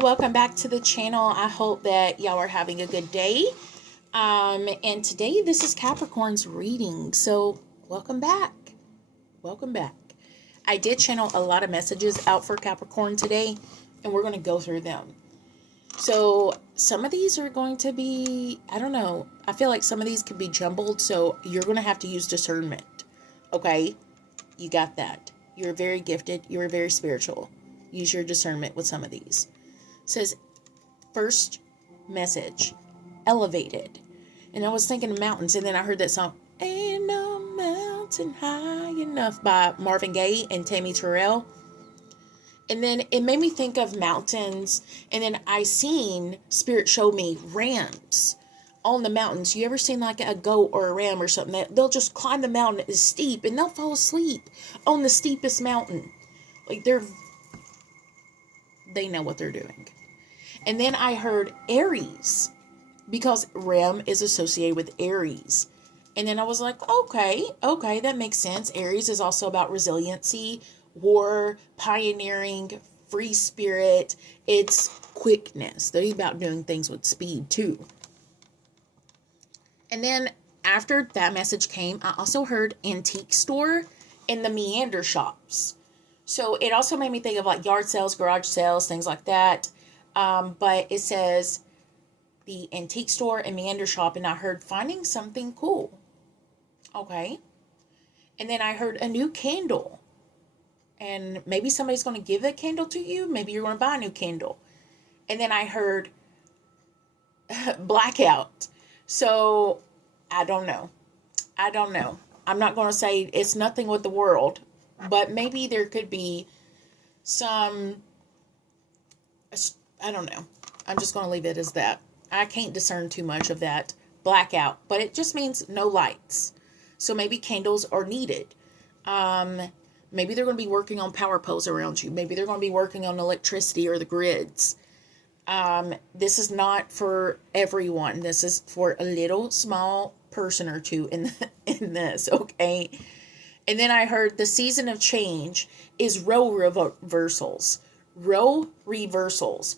welcome back to the channel. I hope that y'all are having a good day. And today this is Capricorn's reading. So welcome back. Welcome back. I did channel a lot of messages out for Capricorn today, and we're going to go through them. So some of these are going to be, I don't know, I feel like some of these could be jumbled, so you're going to have to use discernment. Okay? You got that. You're very gifted. You're very spiritual. Use your discernment with some of these. It says, first message, elevated. And I was thinking of mountains, and then I heard that song, Ain't No Mountain High Enough by Marvin Gaye and Tammy Terrell. And then it made me think of mountains, and then I seen, Spirit showed me rams on the mountains. You ever seen like a goat or a ram or something? They'll just climb the mountain, it's steep, and they'll fall asleep on the steepest mountain. Like they know what they're doing. And then I heard Aries, because Ram is associated with Aries. And then I was like, okay, that makes sense. Aries is also about resiliency, war, pioneering, free spirit. It's quickness. They're about doing things with speed too. And then after that message came, I also heard antique store and the meander shops. So it also made me think of like yard sales, garage sales, things like that. But it says the antique store and meander shop, and I heard finding something cool. Okay. And then I heard a new candle. And maybe somebody's going to give a candle to you. Maybe you're going to buy a new candle. And then I heard blackout. So I don't know. I'm not going to say it's nothing with the world. But maybe there could be some, I don't know. I'm just going to leave it as that. I can't discern too much of that blackout, but it just means no lights. So maybe candles are needed. Maybe they're going to be working on power poles around you. Maybe they're going to be working on electricity or the grids. This is not for everyone. This is for a little small person or two in this, okay? And then I heard the season of change is role reversals. Role reversals.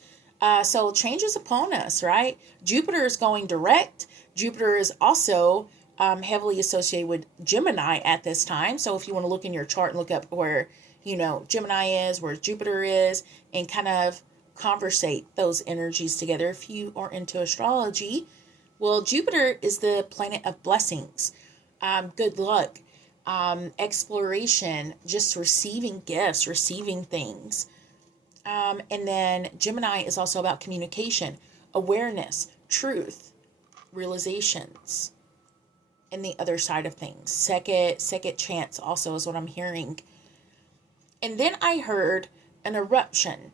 So change is upon us, right? Jupiter is going direct. Jupiter is also heavily associated with Gemini at this time. So if you want to look in your chart and look up where, Gemini is, where Jupiter is, and kind of conversate those energies together if you are into astrology. Well, Jupiter is the planet of blessings, good luck, exploration, just receiving gifts, receiving things. And then Gemini is also about communication, awareness, truth, realizations, and the other side of things. Second chance also is what I'm hearing. And then I heard an eruption.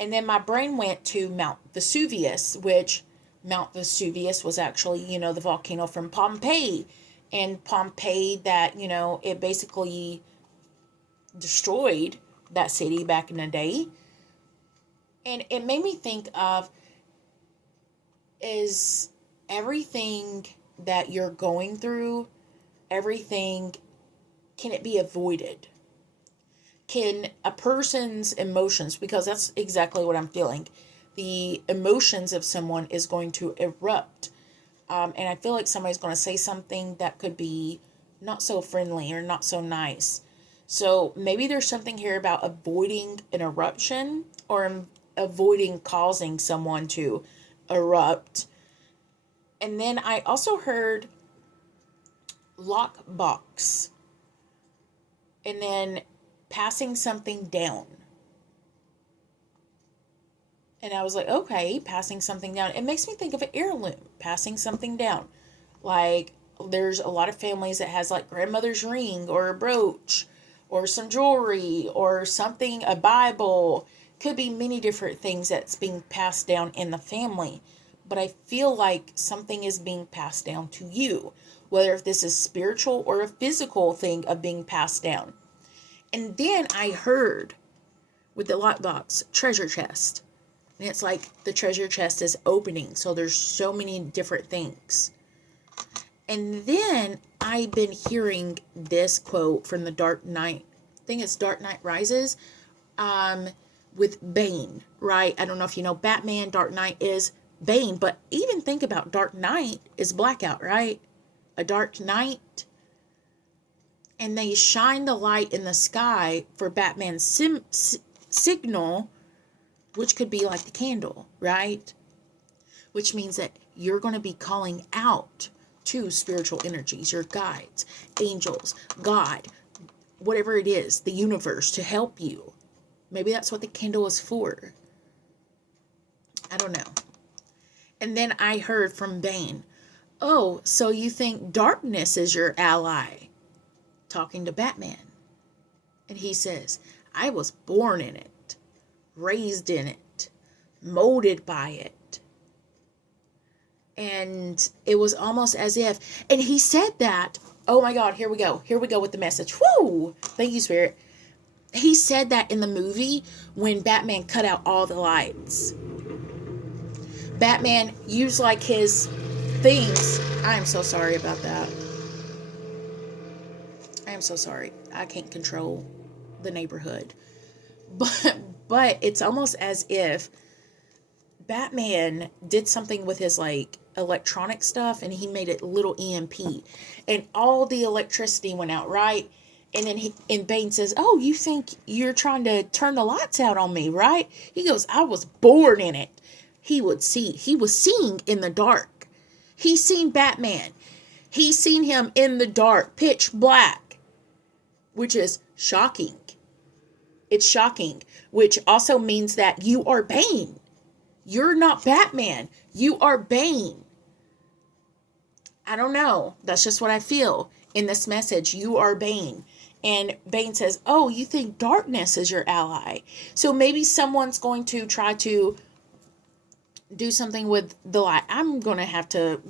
And then my brain went to Mount Vesuvius, which Mount Vesuvius was actually, the volcano from Pompeii. And Pompeii that, it basically destroyed that city back in the day. And it made me think of, is everything that you're going through, can it be avoided? Can a person's emotions, because that's exactly what I'm feeling, the emotions of someone is going to erupt. And I feel like somebody's going to say something that could be not so friendly or not so nice. So maybe there's something here about avoiding an eruption or avoiding causing someone to erupt. And then I also heard lockbox. And then passing something down. And I was like, okay, passing something down. It makes me think of an heirloom, passing something down. Like, there's a lot of families that has like grandmother's ring or a brooch or some jewelry or something, a Bible. Could be many different things that's being passed down in the family. But I feel like something is being passed down to you, whether if this is spiritual or a physical thing of being passed down. And then I heard with the lockbox, treasure chest. And it's like the treasure chest is opening. So there's so many different things. And then I've been hearing this quote from the Dark Knight. I think it's Dark Knight Rises. with Bane, right? I don't know if you know Batman, Dark Knight is Bane, but even think about Dark Knight is blackout, right? A dark night. And they shine the light in the sky for Batman's signal, which could be like the candle, right? Which means that you're going to be calling out to spiritual energies, your guides, angels, God, whatever it is, the universe, to help you. Maybe that's what the candle is for. I don't know. And then I heard from Bane, oh, so you think darkness is your ally? Talking to Batman. And he says, I was born in it, raised in it, molded by it. And it was almost as if, and he said that, oh my God, here we go with the message. Woo! Thank you, Spirit. He said that in the movie when Batman cut out all the lights. Batman used like his things. I am so sorry about that. I am so sorry. I can't control the neighborhood. But it's almost as if Batman did something with his like electronic stuff and he made it little EMP and all the electricity went out, right? And then Bane says, oh, you think you're trying to turn the lights out on me, right? He goes, I was born in it. He was seeing in the dark. He seen Batman. He seen him in the dark, pitch black, which is shocking. It's shocking, which also means that you are Bane. You're not Batman. You are Bane. I don't know. That's just what I feel in this message. You are Bane. And Bane says, oh, you think darkness is your ally. So maybe someone's going to try to do something with the light. we're going to have to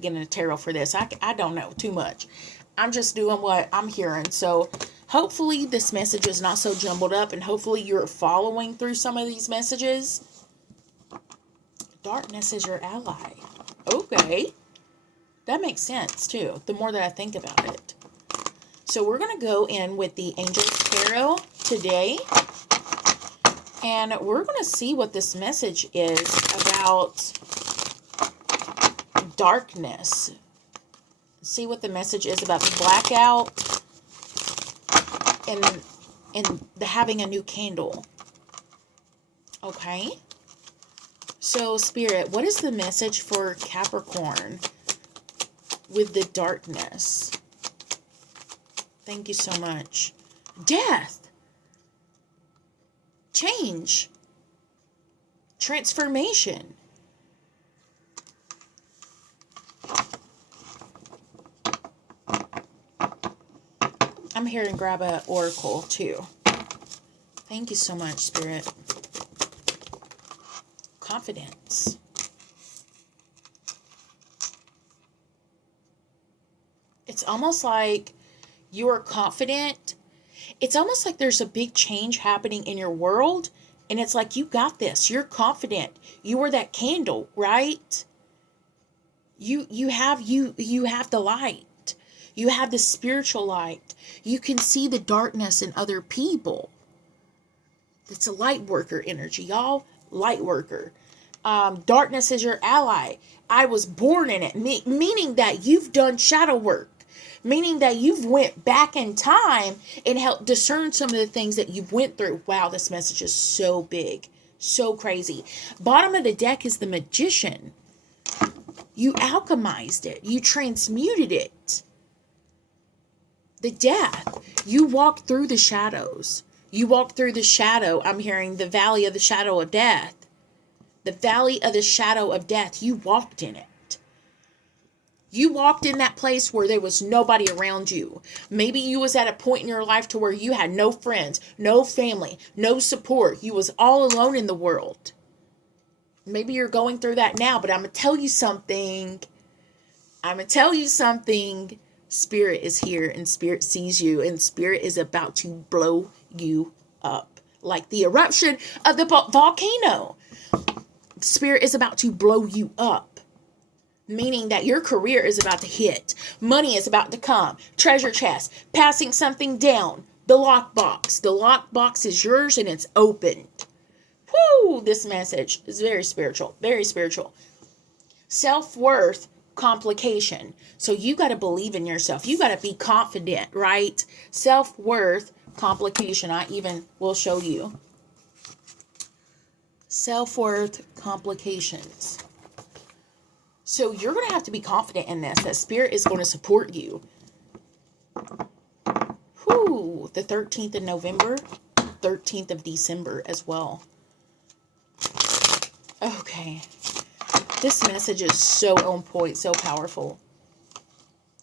get into tarot for this. I don't know too much. I'm just doing what I'm hearing. So hopefully this message is not so jumbled up and hopefully you're following through some of these messages. Darkness is your ally. Okay. That makes sense too, the more that I think about it. So we're going to go in with the Angels Tarot today. And we're going to see what this message is about darkness. See what the message is about the blackout and the having a new candle. Okay. So, Spirit, what is the message for Capricorn with the darkness? Thank you so much. Death. Change. Transformation. I'm here and grab an oracle too. Thank you so much, Spirit. Confidence. It's almost like you are confident. It's almost like there's a big change happening in your world. And it's like, you got this. You're confident. You are that candle, right? You have the light. You have the spiritual light. You can see the darkness in other people. It's a light worker energy, y'all. Light worker. Darkness is your ally. I was born in it. Meaning that you've done shadow work. Meaning that you've went back in time and helped discern some of the things that you went through. Wow, this message is so big. So crazy. Bottom of the deck is the Magician. You alchemized it. You transmuted it. The Death. You walked through the shadows. You walked through the shadow. I'm hearing the valley of the shadow of death. The valley of the shadow of death. You walked in it. You walked in that place where there was nobody around you. Maybe you was at a point in your life to where you had no friends, no family, no support. You was all alone in the world. Maybe you're going through that now, but I'm going to tell you something. Spirit is here and Spirit sees you and Spirit is about to blow you up. Like the eruption of the volcano. Spirit is about to blow you up. Meaning that your career is about to hit. Money is about to come. Treasure chest. Passing something down. The lockbox. The lockbox is yours and it's opened. Whoo! This message is very spiritual. Very spiritual. Self-worth complication. So you got to believe in yourself. You got to be confident, right? Self-worth complication. I even will show you. Self-worth complications. So you're going to have to be confident in this, that spirit is going to support you. Whoo! The 13th of November, 13th of December as well. Okay. This message is so on point, so powerful.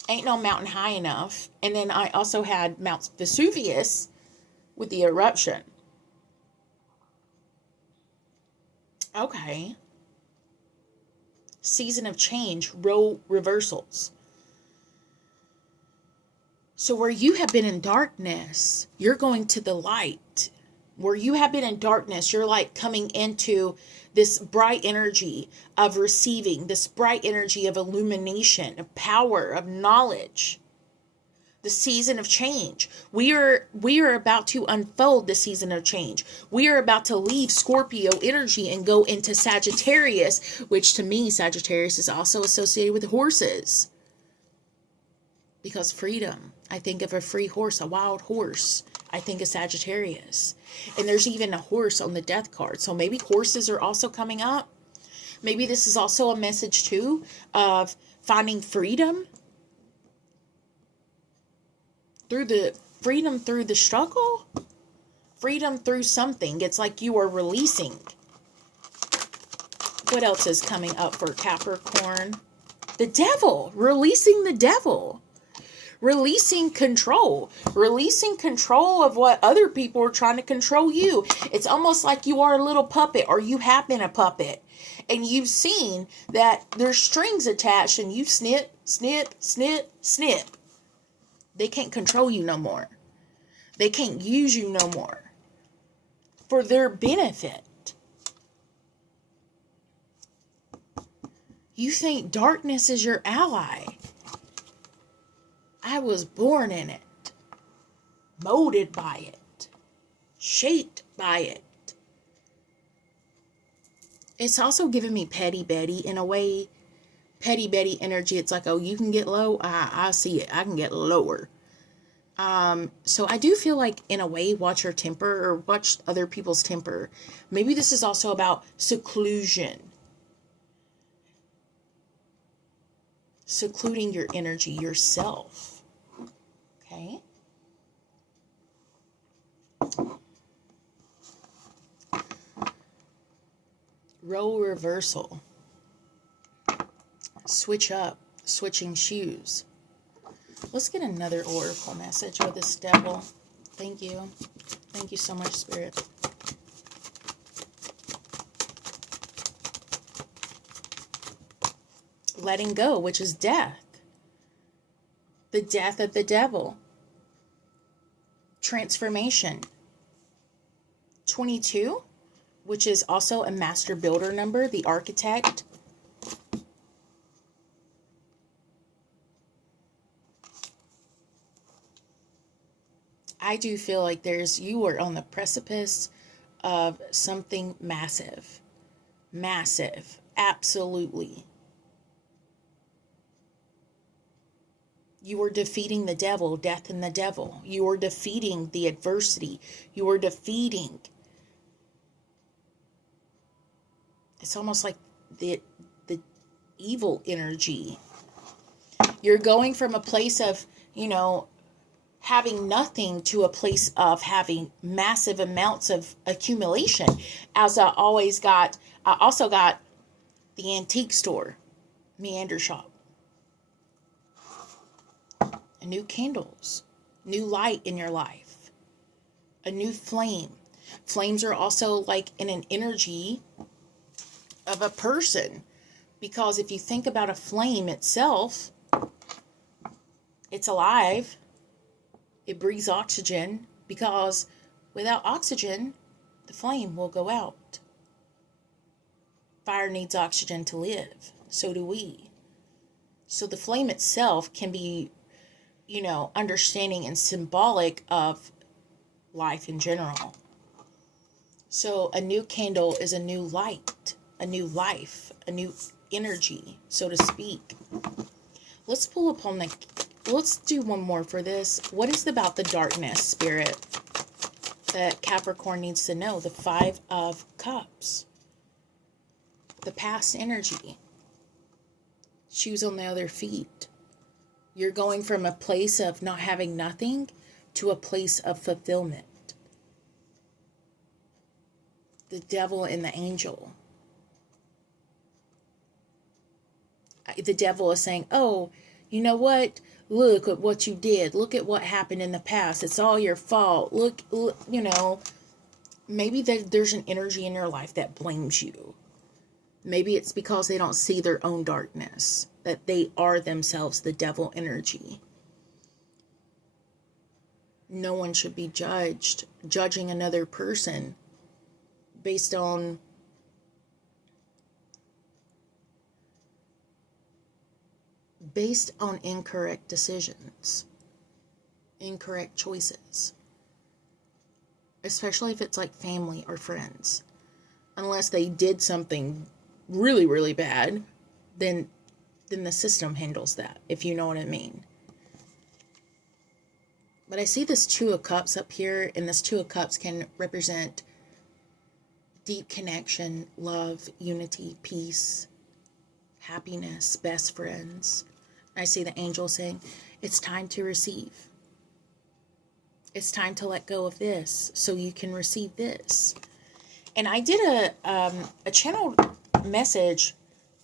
Ain't no mountain high enough. And then I also had Mount Vesuvius with the eruption. Okay. Season of change, role reversals. So where you have been in darkness, you're going to the light. Where you have been in darkness, you're like coming into this bright energy of receiving, this bright energy of illumination, of power, of knowledge. The season of change. We are about to unfold the season of change. We are about to leave Scorpio energy and go into Sagittarius, which to me, Sagittarius is also associated with horses. Because freedom. I think of a free horse, a wild horse. I think of Sagittarius. And there's even a horse on the death card. So maybe horses are also coming up. Maybe this is also a message too of finding freedom. Through the struggle. Freedom through something. It's like you are releasing. What else is coming up for Capricorn? The devil. Releasing the devil. Releasing control of what other people are trying to control you. It's almost like you are a little puppet, or you have been a puppet, and you've seen that there's strings attached, and you snip, snip, snip, snip. They can't control you no more. They can't use you no more for their benefit. You think darkness is your ally. I was born in it, molded by it, shaped by it. It's also giving me Petty Betty in a way. Petty Betty energy. It's like, oh, you can get low. I see it. I can get lower. So I do feel like, in a way, watch your temper, or watch other people's temper. Maybe this is also about seclusion. Secluding your energy, yourself. Okay. Role reversal. Switch up. Switching shoes. Let's get another oracle message with this devil. Thank you. Thank you so much, Spirit. Letting go, which is death. The death of the devil. Transformation. 22, which is also a master builder number, the architect. I do feel like you are on the precipice of something massive. Massive. Absolutely. You are defeating the devil, death and the devil. You are defeating the adversity. You are defeating. It's almost like the evil energy. You're going from a place of, having nothing to a place of having massive amounts of accumulation. As I also got the antique store, Meander Shop. New candles, new light in your life, a new flame. Flames are also like in an energy of a person, because if you think about a flame itself, it's alive. It breathes oxygen, because without oxygen, the flame will go out. Fire needs oxygen to live. So do we. So the flame itself can be, understanding and symbolic of life in general. So a new candle is a new light, a new life, a new energy, so to speak. Let's pull upon let's do one more for this. What is about the darkness, Spirit, that Capricorn needs to know? The Five of Cups. The past energy. Shoes on the other feet. You're going from a place of not having nothing to a place of fulfillment. The devil and the angel. The devil is saying, oh, you know what? Look at what you did. Look at what happened in the past. It's all your fault. Look, you know, maybe there's an energy in your life that blames you. Maybe it's because they don't see their own darkness, that they are themselves the devil energy. No one should be judging another person based on incorrect decisions, incorrect choices, especially if it's like family or friends. Unless they did something really, really bad, then the system handles that, if you know what I mean. But I see this Two of Cups up here, and this Two of Cups can represent deep connection, love, unity, peace, happiness, best friends. I see the angel saying, it's time to receive. It's time to let go of this so you can receive this. And I did a channel message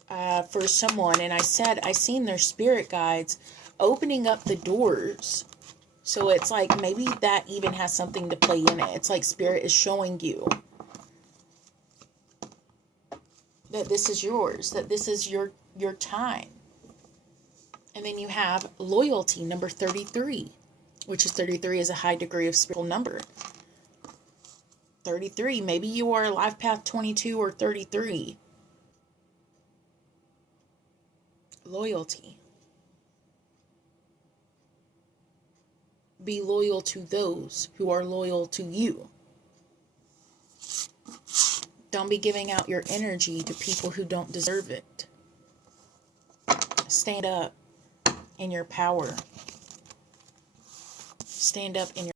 for someone, and I said I seen their spirit guides opening up the doors. So it's like maybe that even has something to play in it. It's like Spirit is showing you that this is yours, that this is your time. And then you have loyalty, number 33, which is 33 is a high degree of spiritual number. 33, maybe you are life path 22 or 33. Loyalty. Be loyal to those who are loyal to you. Don't be giving out your energy to people who don't deserve it. Stand up in your power. Stand up in your